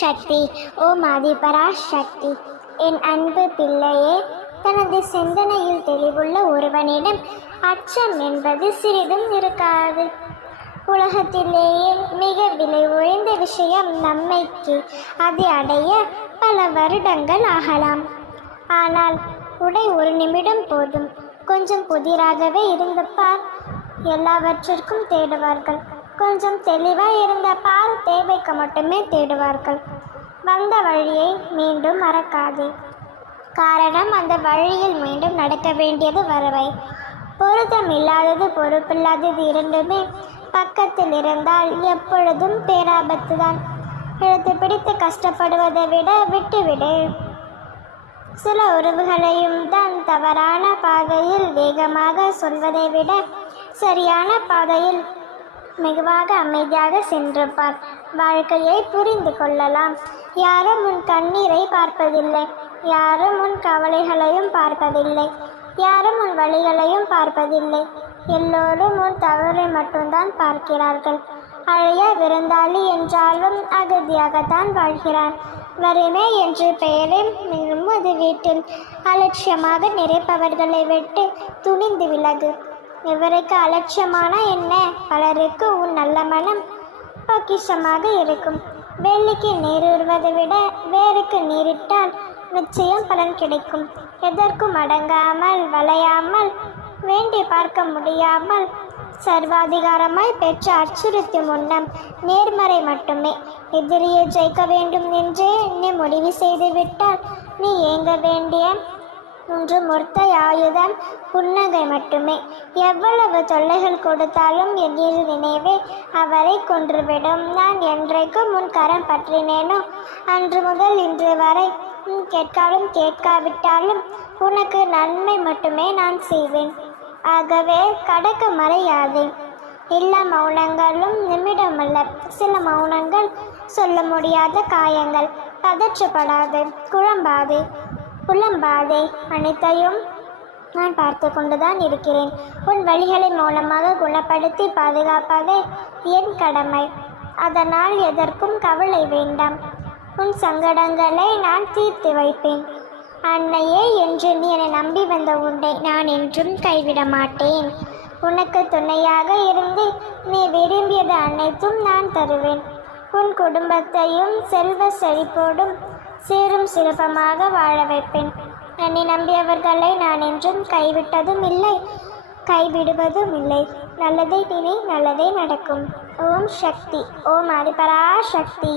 சக்தி ஓ மாதிபரா சக்தி என் அன்பு பிள்ளையே தனது சிந்தனையில் தெளிவுள்ள ஒருவனிடம் அச்சம் என்பது சிறிதும் இருக்காது. உலகத்திலேயே மிக விலை உழைந்த விஷயம் நம்மைக்கு அதை அடைய பல வருடங்கள் ஆகலாம். ஆனால் உடை ஒரு நிமிடம் போதும். கொஞ்சம் புதிராகவே இருந்த பார் எல்லாவற்றிற்கும் தேடுவார்கள். கொஞ்சம் தெளிவாக இருந்தப்பார். தேவைக்கு மட்டுமே தேடுவார்கள். வந்த வழியை மீண்டும் மறக்காதே. காரணம் அந்த வழியில் மீண்டும் நடக்க வேண்டியது வருவை. பொருத்தம் இல்லாதது பொறுப்பில்லாதது இரண்டுமே பக்கத்தில் இருந்தால் எப்பொழுதும் பேராபத்து தான் இழுத்து பிடித்து கஷ்டப்படுவதை விட விட்டுவிடு. சில உறவுகளையும் தான் தவறான பாதையில் வேகமாக சொல்வதை விட சரியான பாதையில் மெதுவாக அமைதியாக சென்றிருப்பார். வாழ்க்கையை புரிந்து கொள்ளலாம். யாரும் உன் கண்ணீரை பார்ப்பதில்லை. யாரும் உன் கவலைகளையும் பார்ப்பதில்லை. யாரும் உன் வழிகளையும் பார்ப்பதில்லை. எல்லோரும் உன் தவறை மட்டும்தான் பார்க்கிறார்கள். அழைய விருந்தாளி என்றாலும் அகதியாகத்தான் வாழ்கிறான் வறுமை என்று பெயரில் அது வீட்டில் அலட்சியமாக நிறைப்பவர்களை விட்டு துணிந்து விலகு. இவருக்கு அலட்சியமான என்ன? பலருக்கு உன் நல்ல மனம் பொக்கிஷமாக இருக்கும். வெள்ளிக்கு நீரிடுவதை விட வேருக்கு நீரிட்டால் நிச்சயம் பலன் கிடைக்கும். எதற்கும் அடங்காமல் வளையாமல் வேண்டி பார்க்க முடியாமல் சர்வாதிகாரமாய் பெற்ற அச்சுறுத்தும் முன்னம் நேர்மறை மட்டுமே. எதிரியை ஜெயிக்க வேண்டும் என்றே நீ முடிவு செய்துவிட்டால் நீ ஏங்க வேண்டிய ஒன்று மொத்த ஆயுதம் புன்னகை மட்டுமே. எவ்வளவு தொல்லைகள் கொடுத்தாலும் எதிர் நினைவே அவரை கொன்றுவிடும். நான் என்றைக்கும் உன் கரம் பற்றினேனோ? அன்று முதல் இன்று வரை கேட்காலும் கேட்காவிட்டாலும் உனக்கு நன்மை மட்டுமே நான் செய்வேன். ஆகவே கடக்க மறையாதே. எல்லா மௌனங்களும் நிமிடமல்ல. சில மௌனங்கள் சொல்ல முடியாத காயங்கள். பதற்றப்படாது குழம்பாது. புலம்பாதே அனைத்தையும் நான் பார்த்து கொண்டுதான் இருக்கிறேன். உன் வழிகளை மூலமாக குணப்படுத்தி பாதுகாப்பதே என் கடமை. அதனால் எதற்கும் கவலை வேண்டாம். உன் சங்கடங்களை நான் தீர்த்து வைப்பேன். அன்னையே என்று நீ என்னை நம்பி வந்த உன்னை நான் என்றும் கைவிட மாட்டேன். உனக்கு துணையாக இருந்து நீ விரும்பியது அனைத்தும் நான் தருவேன். உன் குடும்பத்தையும் செல்வ செழிப்போடும் சீரும் சிறப்பமாக வாழ வைப்பேன். என்னை நம்பியவர்களை நான் என்றும் கைவிட்டதும் இல்லை. கைவிடுவதும் இல்லை. நல்லதை நினை நல்லதே நடக்கும். ஓம் சக்தி. ஓம் அதிபரா சக்தி